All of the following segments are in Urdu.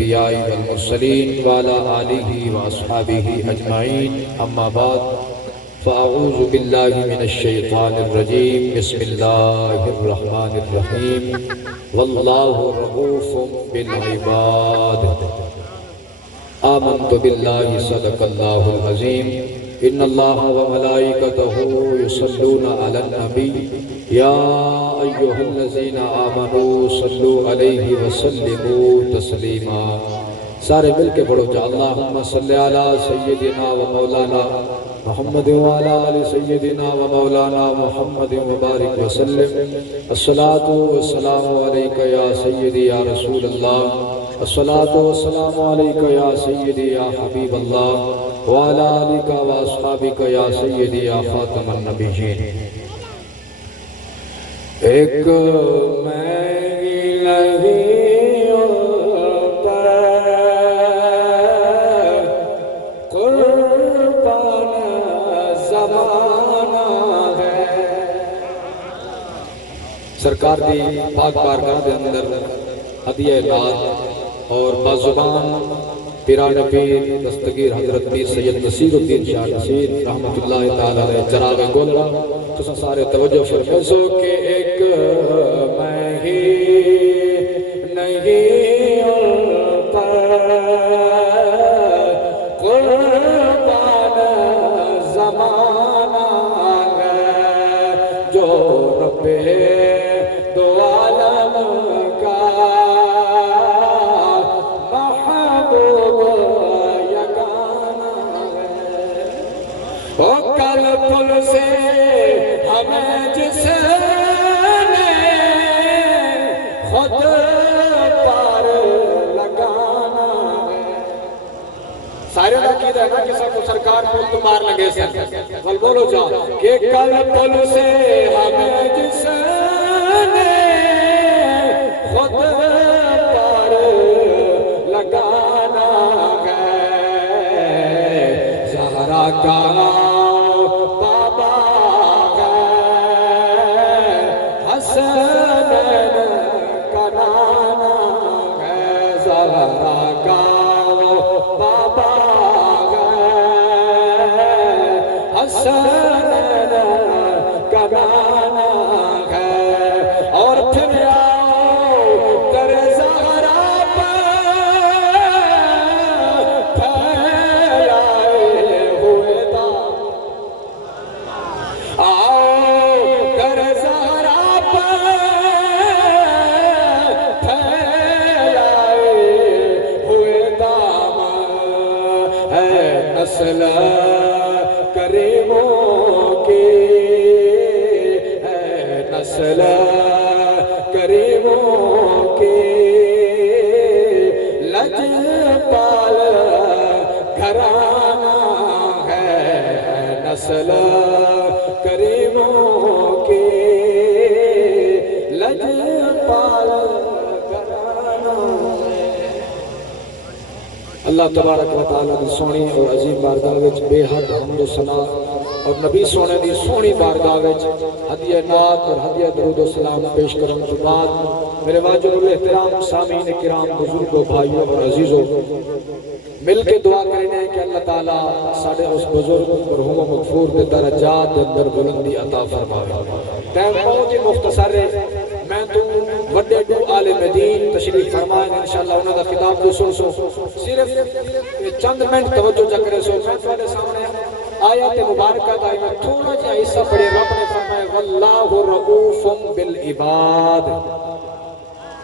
الأنبياء والمرسلين وعلى آله وأصحابه أجمعين أما بعد فأعوذ بالله من الشيطان الرجيم بسم الله الرحمن الرحيم والله رؤوف بالعباد آمنت بالله صدق الله العظيم إن الله وملائكته يصلون على النبي يا أيها الذين آمنوا صلوا عليه وسلموا تسليما سارے مل کے پڑھو جا اللہم صلی علی سیدنا و مولانا محمد وعلا علی سیدنا و مولانا محمد وبارک وسلم الصلاة والسلام علیکہ یا سیدی یا رسول اللہ الصلاة والسلام علیکہ یا سیدی یا حبیب اللہ وعلا علیکہ و اصحابکہ یا سیدی یا خاتم النبیین ایک مہنگی لہیوں پر قربان زمانہ ہے سرکار دی پاک بارگاہ دے اندر ہدیہ نعت اور بازبان پیران پیر دستگیر حضرت پیر سید نصیر الدین شاہ نصیر رحمت اللہ تعالیٰ علیہ جراغ گولرا تو سارے توجہ فرمیزو کہ ایک مہی نہیں پر قربان زمانہ ہے جو رب دو عالم کا کل پل سے ہمیں جس نے خود پار لگانا سارے عقید ہے نا کہ سب کو سرکار پل تو پار لگے سے بل بولو جا کہ کل پل سے ہمیں جس نے خود پار لگانا ہے زہرا کا نسل کریموں کی ہے نسل کریموں کی لجپال گھرانہ ہے نسل کریموں کی لجپال گھرانہ اللہ تبارک و تعالیٰ دی سونی اور عظیم بارگاہ وچ بے حد حمد و ثنا اور نبی سونے دی سونی بارگاہ وچ ہدیہ نعت اور ہدیہ درود و سلام پیش کرنے کے بعد میرے واجب الاحترام سامعین کرام بزرگوں بھائیوں اور عزیزوں مل کے دعا کرنے کہ اللہ تعالیٰ ساڑھے اس بزرگ مرحوم و مغفور دے درجات دے اندر بلندی عطا فرمائے ٹائم بہت ہی مختصر ہے میں تو وڈے دو عالم دین تشریف فرمائیں انشاءاللہ انہوں کا خطاب جو سن سو صرف چند منٹ توجہ جکرے سو میں تھوڑے سامنے آیات مبارکہ کا میں تھوڑا جا حصہ پڑھے رب نے فرمائے واللہ رؤوف بالعباد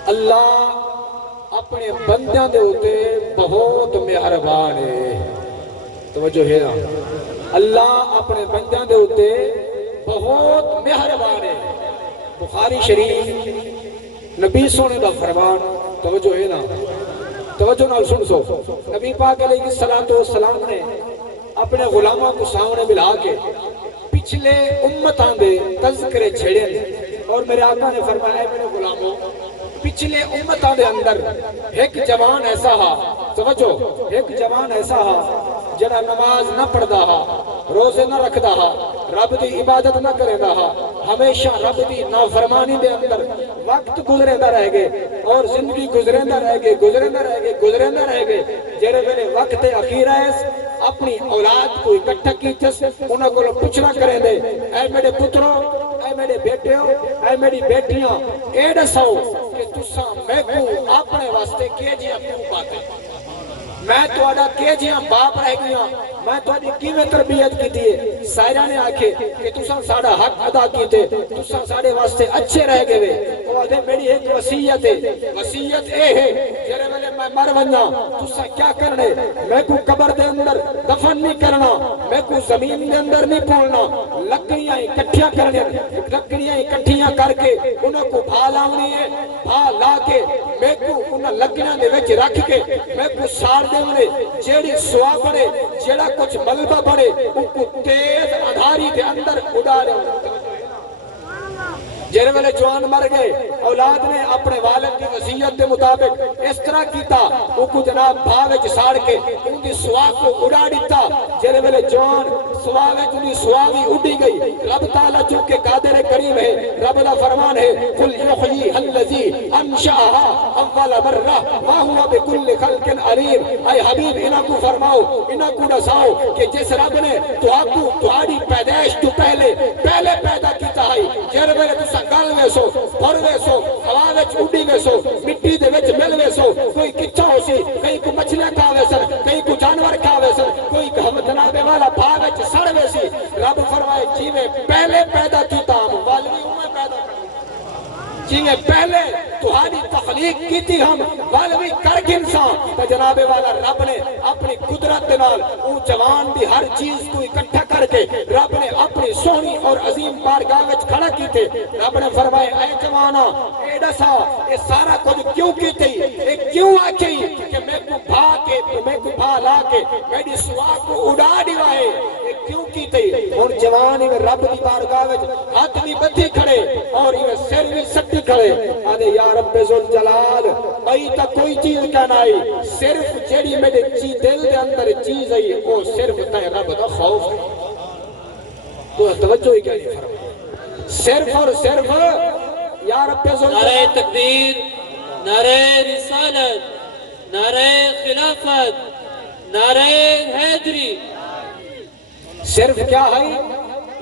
اللہ اپنے بندیاں دے ہوتے بہت مہربان ہے توجہ ہے نا اللہ اپنے بندیاں دے ہوتے بہت مہربان ہے بخاری شریف نبی سونے دا فرمان توجہ ہے نا توجہ نال سن سو نبی پاک علیہ السلام نے اپنے غلاموں کو سامنے ملا کے پچھلے امتاں دے تذکرے چھڑے اور میرے آقا نے فرمایا اے میرے غلاموں پچھلے امتاں دے اندر ایک جوان ایسا ہا توجہ ایک جوان ایسا ہا جڑا نماز نہ پڑھدا ہا روزے نہ رکھدا ہا رب دی عبادت نہ کردا ہا ہمیشہ رب دی نافرمانی دے اندر وقت گزرے رہ گئے اور زندگی گزرے رہ گئے جڑے ویلے وقت اخیر ہے اپنی اولاد کو اکٹھا کیتس انہاں کو پوچھنا کریں دے اے میرے پتروں اے میرے بیٹیوں اے میری بیٹیاں اے دسو کہ تساں میں کو اپنے واسطے کیجیاں کیوں پاتے میں تواڈا کیجیاں باپ رہ گیا میں تواڈی کیویں تربیت کیتی ہے سائرہ نے آکھے کہ تساں ساڈا حق ادا کیتے تساں ساڈے واسطے اچھے رہ گئے او آدھے میری ایک وصیت اے ہے جڑے ویلے میں مر ونجاں تساں کیا کرنے میں کو قبر دے اندر دفن نہیں کرنا میں کو زمین دے اندر نہیں پھولنا لکڑیاں اکٹھیاں کرنے لکڑیاں اکٹھیاں کر کے انہاں کو بھا لاونی ہے بھا لا کے میں کو انہاں لکڑیاں دے وچ رکھ کے میں کو ساڑ دے جیڑی سوا بڑے جیڑا کچھ ملبہ بڑے ان کو تیز ادھاری کے اندر اڑا رہے جیڑے والے جوان مر گئے اولاد نے اپنے والد کی وصیت کے مطابق اس طرح کیتا ان کو جناب بھاوچ ساڑ کے ان کی سوا کو اڑا دیتا جیڑے والے جوان سواوچ ان کی سواوی اڑی گئی رب تعالیٰ چونکہ قادر کریم ہے رب دا فرمان ہے قل یحیی الذی انشأها اول مرہ ما ہوا بکل خلق علیم اے حبیب انہاں کو فرماؤ انہاں کو دساؤ کہ جس رب نے تہاڈی پیدائش تو پہلے پیدا کیتا ہے جیڑے والے گل ویسو پھر ویسو ہوا وچ اڈی ویسو مٹی دے وچ مل ویسو کوئی کچھا ہو سی کہیں کو مچھلیاں کھا ویسن کہیں کو جانور کھا ویسن کوئی جناب والا بھا وچ سڑ ویسی رب فرمائے جیویں پہلے پیدا کیتا ہم والوی اوے پیدا جیویں پہلے تہاڈی تخلیق کیتی ہم والوی کر انسان تو جناب والا رب نے اپنی قدرت دے نال او جوان دی ہر چیز کو اکٹھا کر کے رب نے اپنی سونی اور عظیم بارگاہ وچ کھڑا کیتے رب نے فرمایا اے جوانا اے دسا اے سارا کچھ کیوں کیتے اے کیوں آکھی کہ میں کو بھا لا کے میری سوا کو اڑا دیوائے اے کیوں کیتے ہن جوان ہی رب دی بارگاہ وچ ہاتھ بھی بدھی کھڑے اور یہ سر بھی سٹی کھڑے آدھے یا رب ذوالجلال بھائی تا کوئی چیز کہنا ہے صرف جیڑی میرے دل دے اندر چیز ہے وہ صرف تے رب دا خوف ہے تو توجہ ہی کیا نہیں فرمایا صرف اور صرف یا رب ذوالجلال نعرہ تکبیر نعرہ رسالت نعرہ خلافت نعرہ حیدری صرف کیا ہے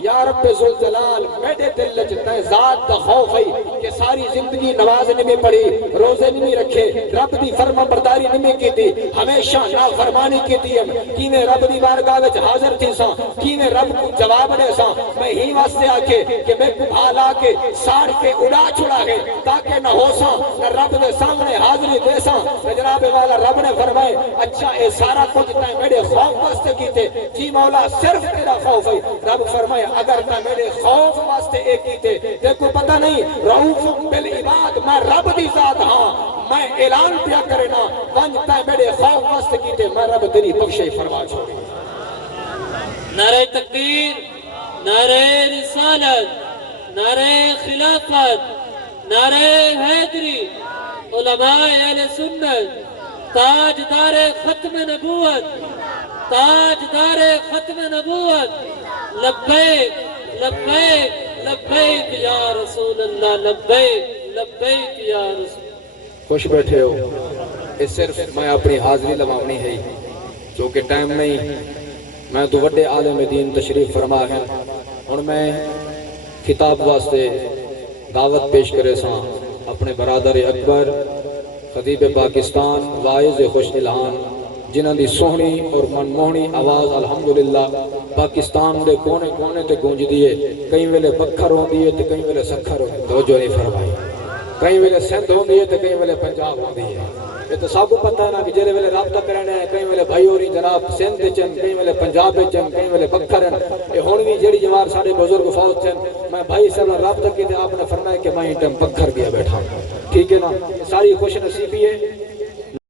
یا رب ذوالجلال میرے دل تے ذات دا خوف ہے کہ ساری زندگی نماز نہیں پڑھی روزے نہیں رکھے رب دی فرما برداری نہیں کیتی ہمیشہ نافرمانی کیتی ہے کیویں رب دی بارگاہ وچ حاضر تھی سا کیویں رب کو جواب دے سا میں ہی واسطے آکے کہ میں کو بھا لا کے ساڑ کے اڑا چھڑا ہے تاکہ نہ ہو سا نہ رب دے سامنے حاضری دے سا جناب والا رب نے فرمائے اچھا اے سارا کچھ تے میرے خوف واسطے کیتے جی مولا صرف تیرا خوف ہے رب فرمائے اگر میں میرے خوف واسطے ایک ہی تھے دیکھو پتہ نہیں رؤوف بالعباد میں رب دی ذات ہاں میں اعلان پیا کرنا ونجتا میرے خوف واسطے کی تھے میں رب تیری بخشے فرما چھوڑی نعرہ تکبیر نعرہ رسالت نعرہ خلافت نعرہ حیدری علماء اہل سنت تاجدار ختم نبوت تاجدار ختم نبوت لبیک لبیک لبیک یا رسول اللہ لبیک لبیک یا رسول خوش بیٹھے ہو اس صرف میں اپنی حاضری لواؤنی ہے چونکہ ٹائم نہیں میں تو وڈے عالم دین تشریف فرما ہے اور میں خطاب واسطے دعوت پیش کرے ساں اپنے برادر اکبر خطیب پاکستان واعظ خوش الہان جنہاں دی سونی اور منموہنی آواز الحمدللہ پاکستان دے کونے کونے تے گونج دیئے کئی ویلے بکھر ہوں دیئے تے کئی ویلے سکھر ہوں دیئے توجہ نہیں فرمائی کئی ویلے سندھ ہوں دیئے تے کئی ویلے پنجاب ہوں دیئے یہ تو سب کو پتہ ہے نا کہ جیرے ویلے رابطہ کرنے ہیں کئی ویلے بھائی ہوری جناب سندھ چن کئی ویلے پنجاب چن کئی ویلے بکھر ہیں یہ ہونوی جیڑی جوار ساڑے بزرگ فوت چن میں بھائی صاحب رابطہ کی تھے آپ نے فرمایا کہ میں انٹم بکھر گیا بیٹھا ٹھیک ہے نا ساری خوش نصیبی ہے